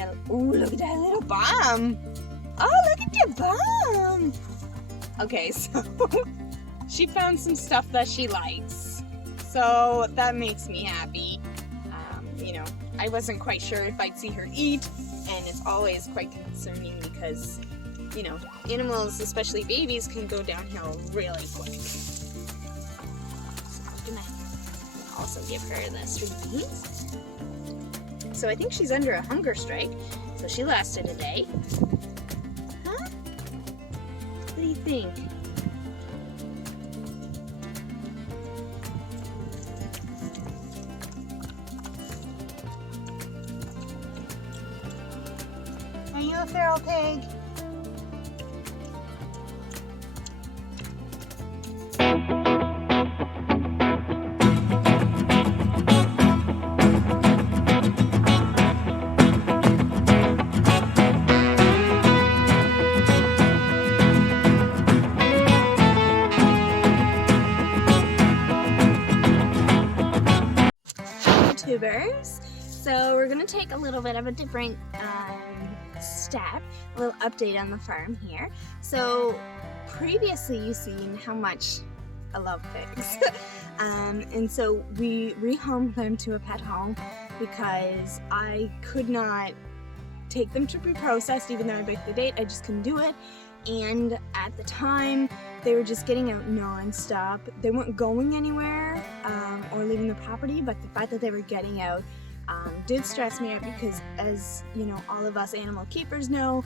find out. Ooh, look at that little bum. Oh, look at your bum. Okay, so she found some stuff that she likes. So that makes me happy. You know, I wasn't quite sure if I'd see her eat, and it's always quite concerning because, you know, animals, especially babies, can go downhill really quick. So I'm gonna also give her the sweet beans. So I think she's under a hunger strike, so she lasted a day. Huh? What do you think? Are you a feral pig? YouTubers. So we're gonna take a little bit of a different step, a little update on the farm here. So previously you've seen how much I love pigs. And so we rehomed them to a pet home because I could not take them to be processed even though I picked the date. I just couldn't do it. And at the time they were just getting out non-stop. They weren't going anywhere or leaving the property, but the fact that they were getting out did stress me out because, as you know, all of us animal keepers know,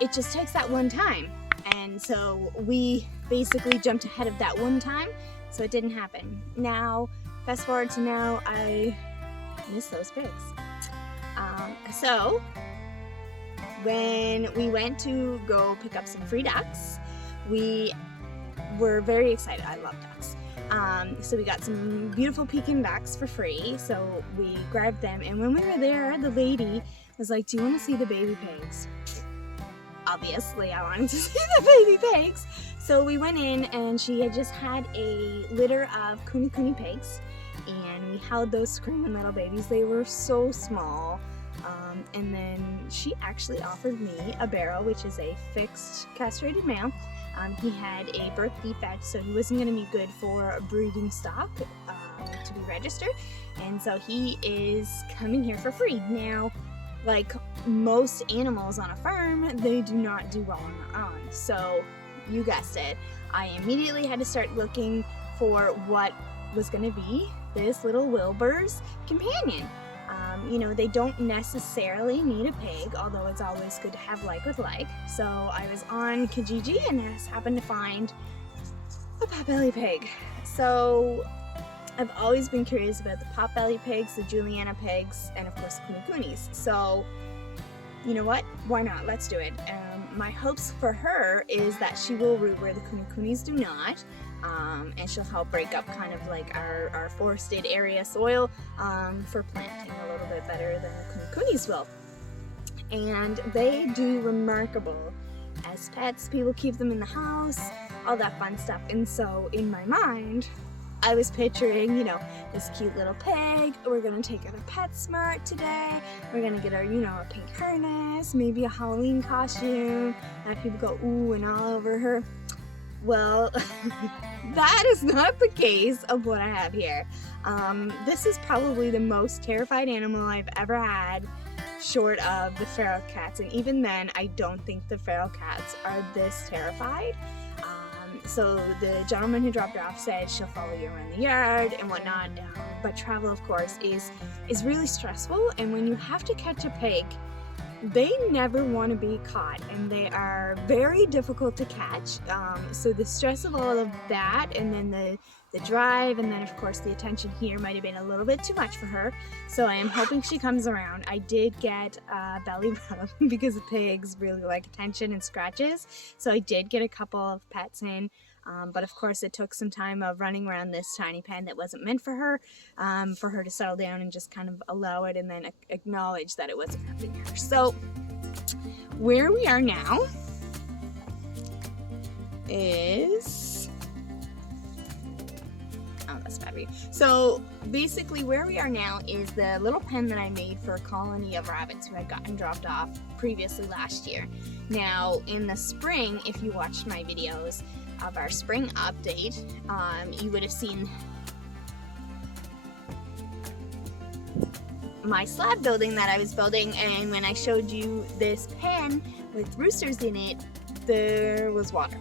it just takes that one time. And so we basically jumped ahead of that one time, so it didn't happen. Now, fast forward to now, I miss those pigs. So when we went to go pick up some free ducks, we were very excited. I love ducks. So we got some beautiful Peking ducks for free, so we grabbed them, and when we were there, the lady was like, "Do you want to see the baby pigs?" Obviously, I wanted to see the baby pigs. So we went in, and she had just had a litter of Kune pigs, and we held those screaming little babies. They were so small. And then she actually offered me a barrow, which is a fixed castrated male. He had a birth defect, so he wasn't going to be good for a breeding stock to be registered. And so he is coming here for free. Now, like most animals on a farm, they do not do well on their own. So, you guessed it, I immediately had to start looking for what was going to be this little Wilbur's companion. You know, they don't necessarily need a pig, although it's always good to have like with like. So I was on Kijiji and I happened to find a potbelly pig. So I've always been curious about the potbelly pigs, the Juliana pigs, and of course the Kune-Kunes. So, you know what? Why not? Let's do it. My hopes for her is that she will root where the Kune-Kunes do not. And she'll help break up kind of like our forested area soil for planting a little bit better than the Kune-Kunes will. And they do remarkable as pets. People keep them in the house, all that fun stuff. And so in my mind, I was picturing, you know, this cute little pig. We're gonna take her to PetSmart today. We're gonna get her, you know, a pink harness, maybe a Halloween costume. Have people go ooh and all over her. Well, that is not the case of what I have here. This is probably the most terrified animal I've ever had, short of the feral cats. And even then, I don't think the feral cats are this terrified. So the gentleman who dropped her off said she'll follow you around the yard and whatnot. But travel, of course, is really stressful. And when you have to catch a pig, they never want to be caught, and they are very difficult to catch. So the stress of all of that, and then the drive, and then of course the attention here might have been a little bit too much for her. So I am hoping she comes around. I did get a belly rub because the pigs really like attention and scratches. So I did get a couple of pets in. But of course it took some time of running around this tiny pen that wasn't meant for her to settle down and just kind of allow it and then acknowledge that it wasn't hurting her. So where we are now is, oh, that's bad for you. So basically where we are now is the little pen that I made for a colony of rabbits who had gotten dropped off previously last year. Now in the spring, if you watched my videos of our spring update, you would have seen my slab building that I was building, and when I showed you this pen with roosters in it, there was water.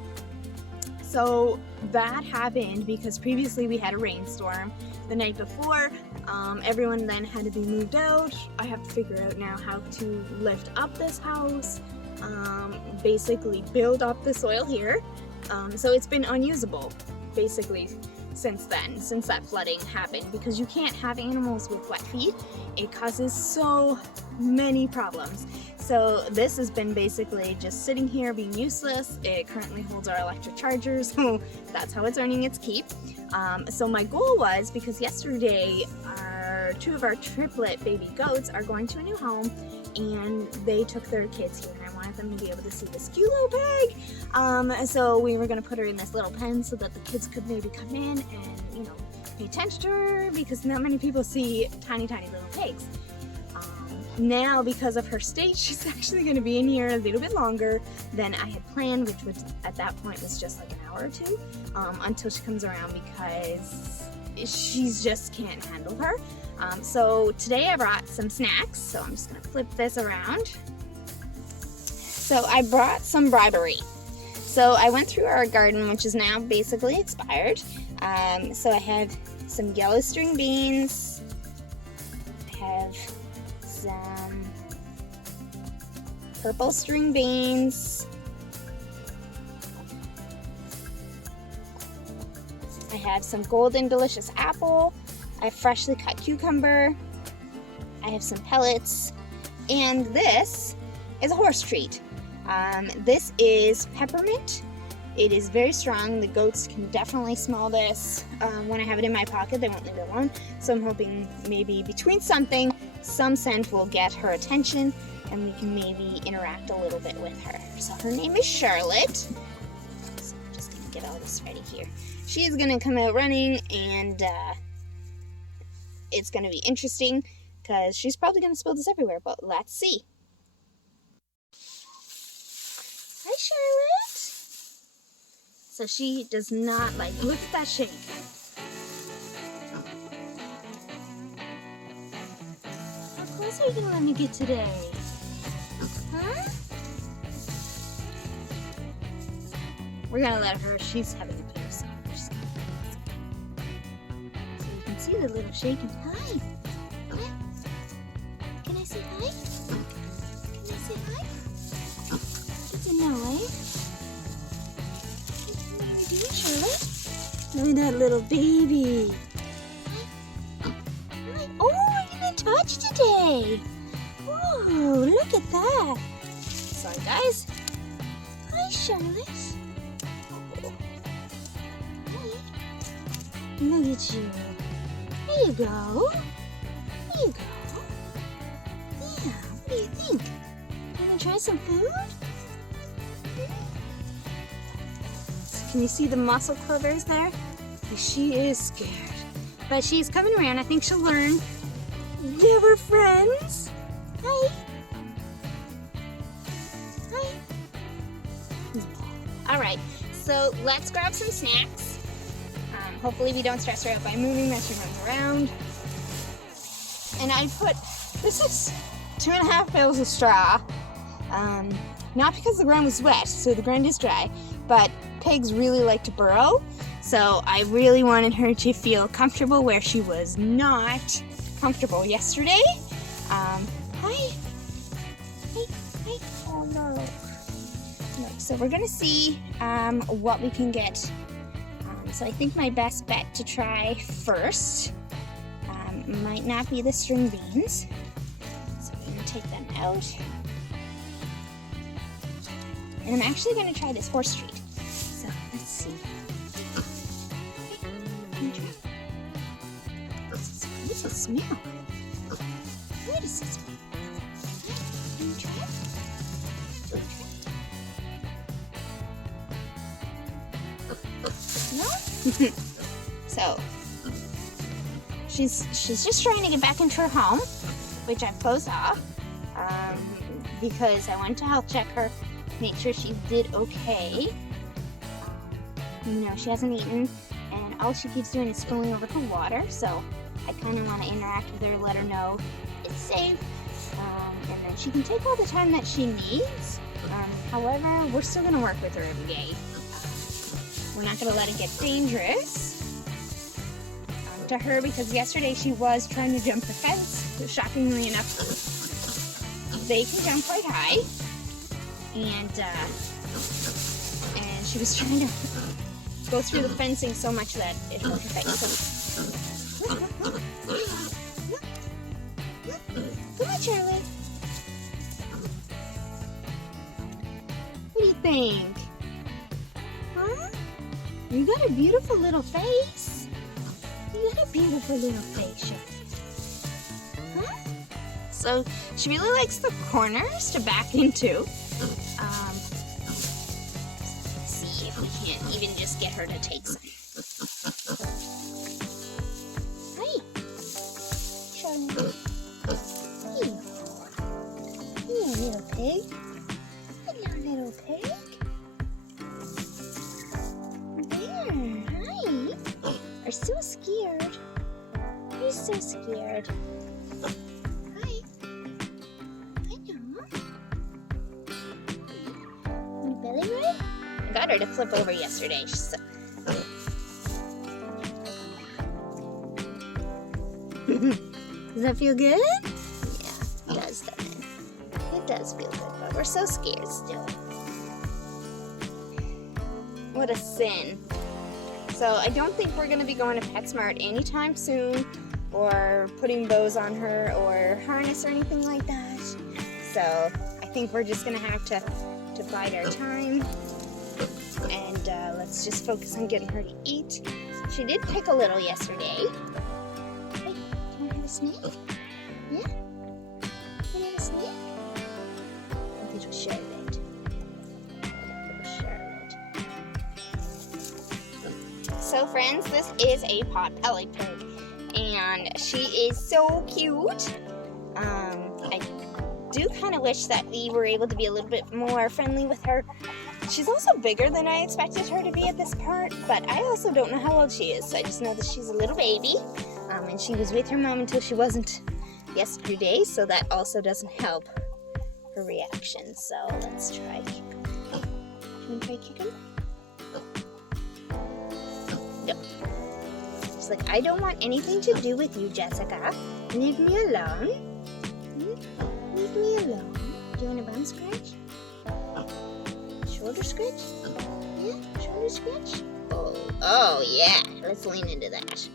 So that happened because previously we had a rainstorm the night before. Everyone then had to be moved out. I have to figure out now how to lift up this house, basically build up the soil here. So it's been unusable basically since then, since that flooding happened, because you can't have animals with wet feet. It causes so many problems. So this has been basically just sitting here being useless. It currently holds our electric charger, so that's how it's earning its keep. So my goal was, because yesterday two of our triplet baby goats are going to a new home, and they took their kids here, and I wanted them to be able to see this cute little pig. So we were going to put her in this little pen so that the kids could maybe come in and, you know, pay attention to her, because not many people see tiny little pigs. Now, because of her state, she's actually going to be in here a little bit longer than I had planned, which was, at that point, was just like an hour or two, until she comes around, because she's just can't handle her. So today I brought some snacks, so I'm just going to flip this around. So I brought some bribery. So I went through our garden, which is now basically expired. So I have some yellow string beans. I have some purple string beans. I have some golden delicious apple. I have freshly cut cucumber. I have some pellets. And this is a horse treat. This is peppermint. It is very strong. The goats can definitely smell this. When I have it in my pocket, they won't leave it alone. So I'm hoping maybe between something, some scent will get her attention, and we can maybe interact a little bit with her. So her name is Charlotte. So I'm just gonna get all this ready here. She's gonna come out running, and it's gonna be interesting because she's probably gonna spill this everywhere, but let's see. Hi, Charlotte. So she does not like, look at that shake. How close are you gonna let me get today? Huh? We're gonna let her, she's having a beer, so we're just gonna so you can see the little shaking. Hi. Hi. Can I say hi? Can I say hi? It's a no, eh? What are you doing, Charlotte? Look at that little baby. Hi. Oh, we're gonna touch today. Oh, look at that. Sorry, guys. Hi, Charlotte. Oh. Hi. Look at you. There you go. There you go. Yeah, what do you think? You gonna try some food? Can you see the muscle quivers there? She is scared. But she's coming around. I think she'll learn. Yeah, we're friends. Hi. Hi. All right, so let's grab some snacks. Hopefully we don't stress her out by moving that she runs around. And I put, this is 2.5 bales of straw. Not because the ground was wet, so the ground is dry, but pigs really like to burrow. So I really wanted her to feel comfortable where she was not comfortable yesterday. Hi. Hi. Hi. Oh no. No. So we're gonna see what we can get. So I think my best bet to try first might not be the string beans. So I'm gonna take them out. And I'm actually gonna try this horse treat. So let's see. What's the smell? What is this smell? Can you try it? No? So, she's just trying to get back into her home, which I've closed off because I went to health check her, make sure she did okay. You know, she hasn't eaten, and all she keeps doing is spilling over her water, so I kind of want to interact with her, let her know it's safe, and then she can take all the time that she needs. However, we're still going to work with her every day. We're not going to let it get dangerous to her, because yesterday she was trying to jump the fence. Shockingly enough, they can jump quite high, and she was trying to go through the fencing so much that it hurt her face. Come on, Charlie. What do you think? Huh? You got a beautiful little face. You got a beautiful little face, Charlie. Huh? So she really likes the corners to back into. See if we can't even just get her to take some. Hi. Charlie. Hey. Hey, little pig. Hello, little pig. There. Hi. Are so scared. You're so scared. Hi. I know. Want a belly rub? I got her to flip over yesterday. Does that feel good? Yeah, it does, doesn't it? It does feel good, but we're so scared still. What a sin. So I don't think we're going to be going to PetSmart anytime soon, or putting bows on her or harness or anything like that. So I think we're just going to have to bide our time, and let's just focus on getting her to eat. She did pick a little yesterday. Hey, do you want to have a snack? Yeah? Want to have a snack? Little Charlotte. Little Charlotte. So friends, this is a pot-bellied pig, and she is so cute. I do kind of wish that we were able to be a little bit more friendly with her. She's also bigger than I expected her to be at this part, but I also don't know how old she is. I just know that she's a little baby, and she was with her mom until she wasn't yesterday, so that also doesn't help her reaction. So let's try kicking. Can we try kicking? No. She's like, I don't want anything to do with you, Jessica. Leave me alone. Leave me alone. Do you want a bum scratch? Shoulder scratch? Yeah, shoulder scratch? Oh yeah, let's lean into that.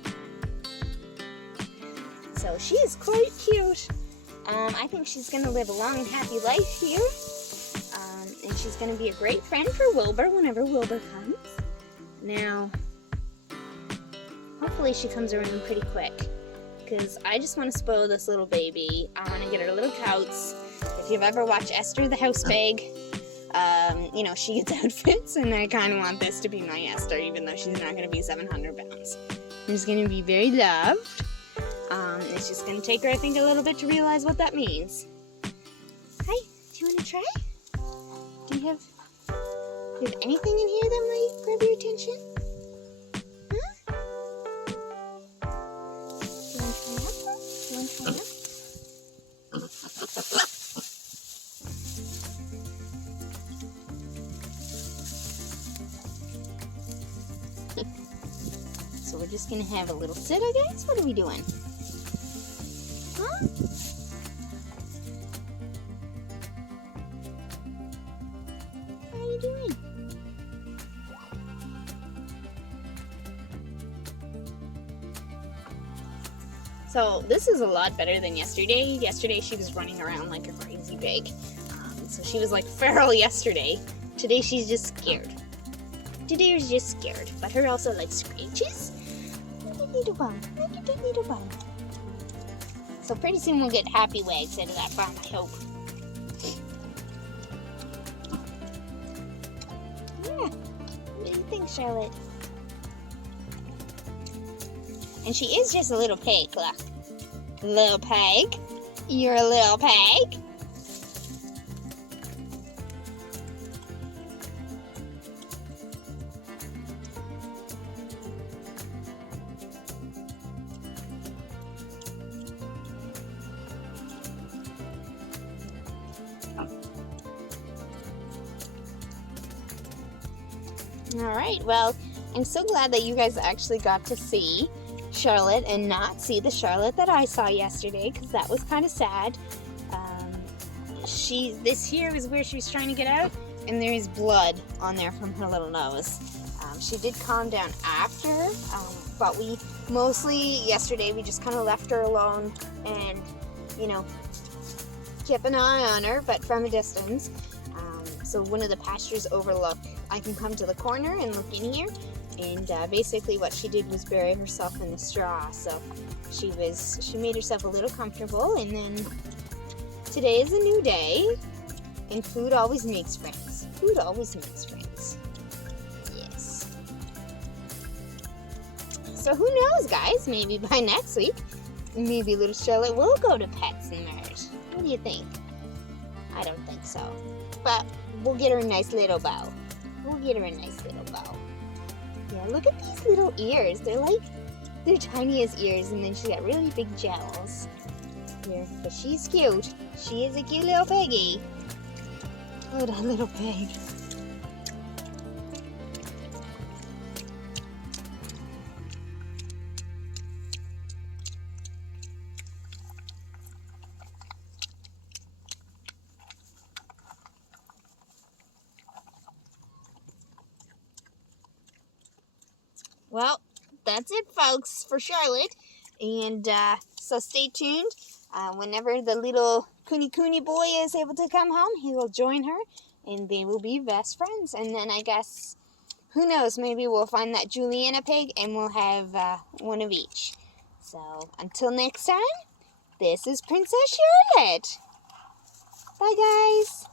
So she is quite cute. I think she's going to live a long and happy life here. And she's going to be a great friend for Wilbur whenever Wilbur comes. Now, hopefully she comes around pretty quick, because I just want to spoil this little baby. I want to get her little coats. If you've ever watched Esther the House Pig, you know, she gets outfits, and I kind of want this to be my Esther, even though she's not going to be 700 pounds. She's going to be very loved. It's just going to take her, I think, a little bit to realize what that means. Hi, do you want to try? Do you have anything in here that might grab your attention? Huh? Do you want to try apple? Do you want to try apple? So we're just going to have a little sit, I guess? What are we doing? Huh? How are you doing? So this is a lot better than yesterday. Yesterday she was running around like a crazy pig. So she was like feral yesterday. Today she's just scared. Today she's just scared. But her also likes scratches. Look at little bum. Look at that little bum. So pretty soon we'll get happy wags out of that farm, I hope. Yeah. What do you think, Charlotte? And she is just a little pig, look. Little pig. You're a little pig. Alright, well, I'm so glad that you guys actually got to see Charlotte and not see the Charlotte that I saw yesterday, because that was kind of sad. This here is where she was trying to get out, and there is blood on there from her little nose. She did calm down after, but we mostly, yesterday, we just kind of left her alone and, you know, kept an eye on her, but from a distance. So one of the pastures overlook. I can come to the corner and look in here, and basically what she did was bury herself in the straw. So she made herself a little comfortable, and then today is a new day, and food always makes friends. Food always makes friends. Yes. So who knows, guys? Maybe by next week, maybe little Charlotte will go to PetSmart. What do you think? I don't think so. But we'll get her a nice little bow. We'll get her a nice little bow. Yeah, look at these little ears. They're tiny as ears, and then she's got really big jowls. Here, but she's cute. She is a cute little piggy. Oh, that little pig. Well, that's it, folks, for Charlotte. And so stay tuned. Whenever the little Kuni boy is able to come home, he will join her, and they will be best friends. And then I guess, who knows, maybe we'll find that Juliana pig, and we'll have one of each. So until next time, this is Princess Charlotte. Bye, guys.